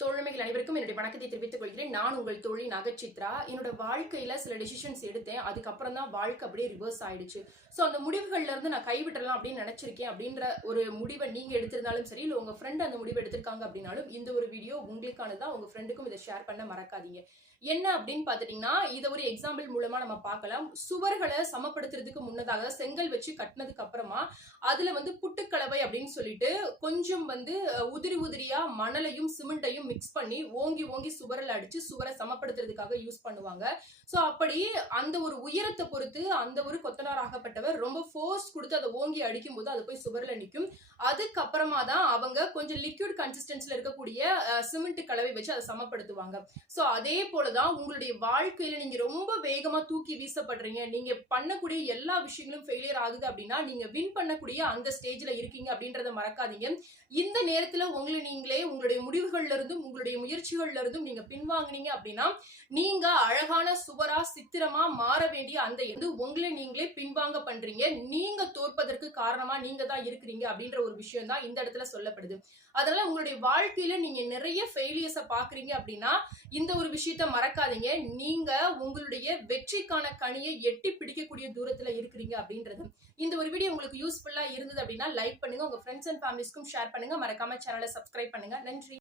தோழமைகள் அனைவருக்கும் என்னுடைய வணக்கத்தை தெரிவித்துக் கொள்கிறேன். நான் உங்கள் தோழி நகச்சித்ரா. என்னோட வாழ்க்கையில சில டிசிஷன்ஸ் எடுத்தேன். அதுக்கப்புறம் தான் வாழ்க்கை அப்படியே ரிவர்ஸ் ஆயிடுச்சு. சோ அந்த முடிவுகள்ல இருந்து நான் கைவிடலாம் அப்படின்னு நினைச்சிருக்கேன் அப்படின்ற ஒரு முடிவை நீங்க எடுத்திருந்தாலும் சரி, இல்ல உங்க ஃப்ரெண்ட் அந்த முடிவை எடுத்திருக்காங்க அப்படின்னாலும் இந்த ஒரு வீடியோ உங்களுக்கானதா. உங்க ஃப்ரெண்டுக்கும் இதை ஷேர் பண்ண மறக்காதீங்க. என்ன அப்படின்னு பாத்துட்டீங்கன்னா, இதை ஒரு எக்ஸாம்பிள் மூலமா நம்ம பார்க்கலாம். சுவர்களை சமப்படுத்துறதுக்கு முன்னதாக செங்கல் வச்சு கட்டினதுக்கு அப்புறமா அதுல புட்டுக்கலவை அப்படின்னு சொல்லிட்டு கொஞ்சம் உதிரி உதிரியா மணலையும் சிமெண்ட்டையும் மிக்ஸ் பண்ணி ஓங்கி ஓங்கி சுவரில் அடிச்சு சுவரை சமப்படுத்துறதுக்காக யூஸ் பண்ணுவாங்க. சோ அப்படி அந்த ஒரு உயரத்தை பொறுத்து அந்த ஒரு கொத்தனார் ஆகப்பட்டவர் ரொம்ப ஃபோர்ஸ் கொடுத்து அதை ஓங்கி அடிக்கும் போது அது போய் சுவரில் நிற்கும். அதுக்கப்புறமா தான் அவங்க கொஞ்சம் லிக்விட் கன்சிஸ்டன்சில இருக்கக்கூடிய சிமெண்ட் கலவை வச்சு அதை சமப்படுத்துவாங்க. சோ அதே போலதான் உங்களுடைய வாழ்க்கையில நீங்க ரொம்ப வேகமா தூக்கி வீசப்படுறீங்க, நீங்க பண்ணக்கூடிய எல்லா விஷயங்களும் ஃபெயிலியர் ஆகுது அப்படின்னா நீங்க வின் பண்ணக்கூடிய அந்த ஸ்டேஜ்ல இருக்கீங்க அப்படின்றத மறக்காதீங்க. இந்த நேரத்துல உங்களை நீங்களே உங்களுடைய முடிவுகள்ல இருந்தும் உங்களுடைய முயற்சிகள்ல இருந்தும் நீங்க பின்வாங்கினீங்க அப்படின்னா நீங்க அழகான சுவரா சித்திரமா மாற வேண்டிய அந்த உங்களை நீங்களே பின்வாங்க பண்றீங்க. நீங்க தோற்பதற்கு காரணமா நீங்க தான் இருக்கிறீங்க அப்படின்ற ஒரு விஷயம் தான் இந்த இடத்துல சொல்லப்படுது. அதனால உங்களுடைய வாழ்க்கையில நீங்க நிறைய ஃபெயிலியர்ஸை பாக்குறீங்க அப்படின்னா இந்த ஒரு விஷயத்த மறக்காதீங்க. நீங்க உங்களுடைய வெற்றிக்கான கனியை எட்டி பிடிக்கக்கூடிய தூரத்துல இருக்கிறீங்க அப்படின்றது. இந்த ஒரு வீடியோ உங்களுக்கு யூஸ்ஃபுல்லா இருந்தது அப்படின்னா லைக் பண்ணுங்க, உங்க ஃப்ரெண்ட்ஸ் அண்ட் ஃபேமிலிஸ்க்கும் ஷேர் பண்ணுங்க, மறக்காம சேனலை சப்ஸ்கிரைப் பண்ணுங்க. நன்றி.